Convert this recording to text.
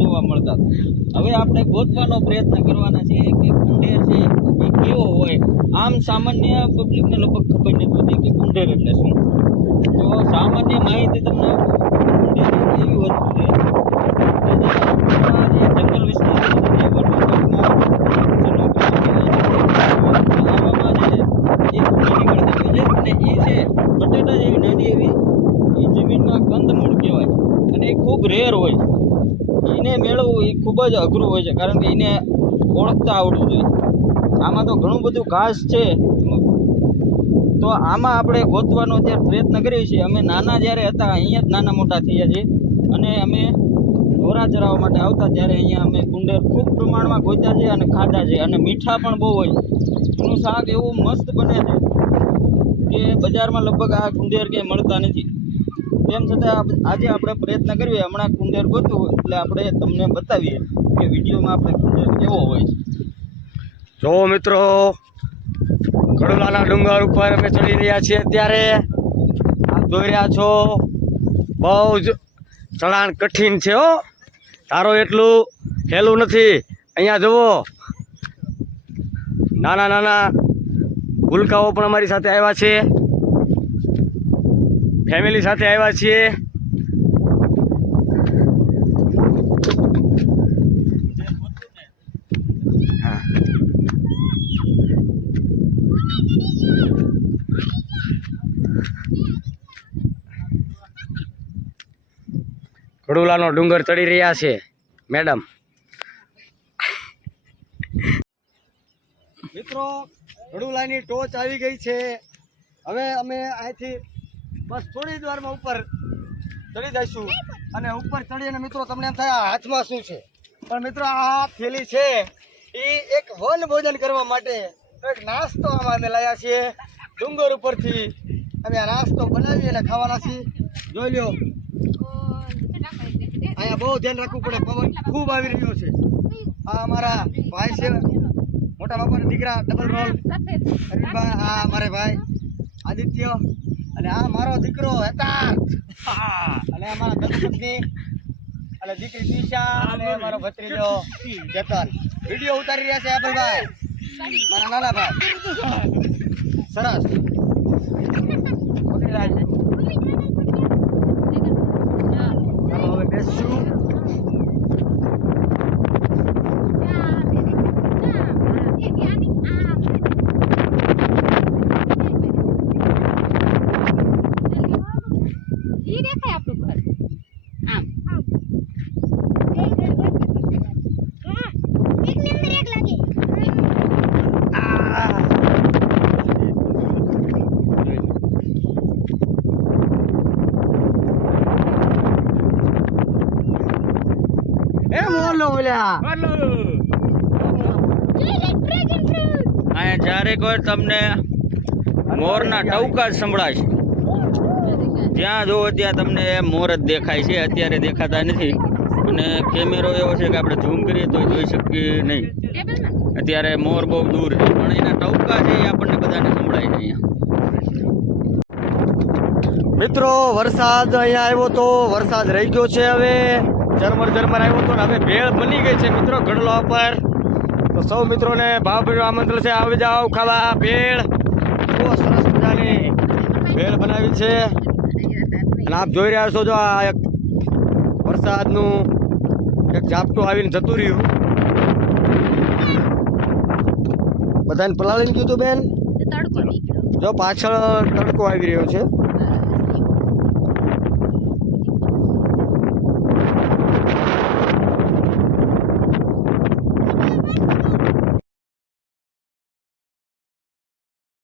જોવા મળતા હવે આપણે ગોતવાનો પ્રયત્ન કરવાના છીએ કે કુંઢેર છે એ કેવો હોય? આમ સામાન્ય પબ્લિકને લગભગ ખબર નથી હોતી કે કુંઢેર એટલે શું. તો સામાન્ય માહિતી તમને કુંડેર એવી વસ્તુ છે જંગલ વિસ્તાર છે, જે વન વિભાગના જેનો ઉપયોગ કરે છે, આવામાં જે એ કુંડી નીકળતા હોય છે અને એ છે બટેટા જેવી નાની એવી એ જમીનમાં કંદમૂળ કહેવાય અને એ ખૂબ રેર હોય છે. એને મેળવવું એ ખૂબ જ અઘરું હોય છે, કારણ કે એને ઓળખતા આવડવું જોઈએ. આમાં તો ઘણું બધું ઘાસ છે. તો આમાં આપણે ગોતવાનો અત્યારે પ્રયત્ન કરીએ છીએ. અમે નાના જ્યારે હતા, અહીંયા જ નાના મોટા થયા છીએ. અને અમે ઢોરા ચરાવવા માટે આવતા ત્યારે અહીંયા અમે કુંડેર ખૂબ પ્રમાણમાં ગોત્યા છે અને ખાધા છે. અને મીઠા પણ બહુ હોય એનું શાક એવું મસ્ત બને છે કે બજારમાં લગભગ આ કુંડેર ક્યાંય મળતા નથી. તેમ છતાં આજે આપણે પ્રયત્ન કરીએ, હમણાં કુંડેર ગોતું એટલે આપણે તમને બતાવીએ કે વિડીયોમાં આપણે કુંડેર કેવો હોય છે. જો મિત્રો કડોલાના ડુંગર ઉપર અમે ચડી રહ્યા છીએ અત્યારે. આપ જોઈ રહ્યા છો, બહુ જ ચઢાણ કઠિન છે હો. તારો એટલું હેલું નથી. અહીંયા જુઓ. નાના નાના ગુલકાઓ પણ અમારી સાથે આવ્યા છે. ફેમિલી સાથે આવ્યા છીએ. હા. કડુલાનો ડુંગર ચડી રહ્યા છે, મેડમ. મિત્રો ઘડુલાની ટોચ આવી ગઈ છે. હવે અમે અહીંથી બસ થોડી જ વારમાં ઉપર ચડી જઈશું. અને ઉપર ચડીને મિત્રો તમને એમ થાય હાથમાં શું છે? પણ મિત્રો આ થેલી છે. એ એક વન ભોજન કરવા માટે એક નાસ્તો અમે લાવ્યા છીએ. ડુંગર ઉપરથી અમે આ નાસ્તો બનાવી અને ખાવાના છીએ. જોઈ લ્યો. અહીંયા બહુ ધ્યાન રાખવું પડે. પવન ખૂબ આવી રહ્યો છે. આ અમારા ભાઈ છે. મોટા બાપાના દીકરા ડબલ રોલ આ મારે ભાઈ આદિત્ય. અને આ મારો દીકરો હેતાર્થ. અને અમારા દંપતી અને દીકરી દિશા અને મારો ભત્રીજો જતન. વીડિયો ઉતારી રહ્યા છે આપલભાઈ મારા નાના ભાઈ. સરસ. પકડી રાખજો. ચાલો હવે બેસશું ઈ દેખાય આપણું ઘર આમ આ એ બોલ્યા અહીંયા જ્યારે કોઈ તમને મોરના ટવકા જ સંભળાશે જ્યાં જુઓ ત્યાં તમને મોર જ દેખાય છે અત્યારે દેખાતા નથી. અને કેમેરો એવો છે કે આપણે ઝૂમ કરીએ તો જોઈ શકીએ નહીં. અત્યારે મોર બહુ દૂર છે. પણ એના ટવકા છે એ આપણને બધાને સંભળાય છે અહીંયા. મિત્રો વરસાદ અહીંયા આવ્યો તો વરસાદ રહી ગયો છે હવે. ઝરમર ઝરમર આવ્યો તો ને હવે ભેળ બની ગઈ છે મિત્રો ગઢલો પર. તો સૌ મિત્રોને ભાવભીનું આમંત્રણ છે આવી જાઓ ખાવા ભેળ. બહુ સરસ મજાની ભેળ બનાવી છે. અને આપ જોઈ રહ્યા છો જો આ એક વરસાદનું એક ઝાપટું આવીને જતું રહ્યું. બધાને પલાળીને કીધું બેન? જો પાછળ તડકો આવી રહ્યો છે.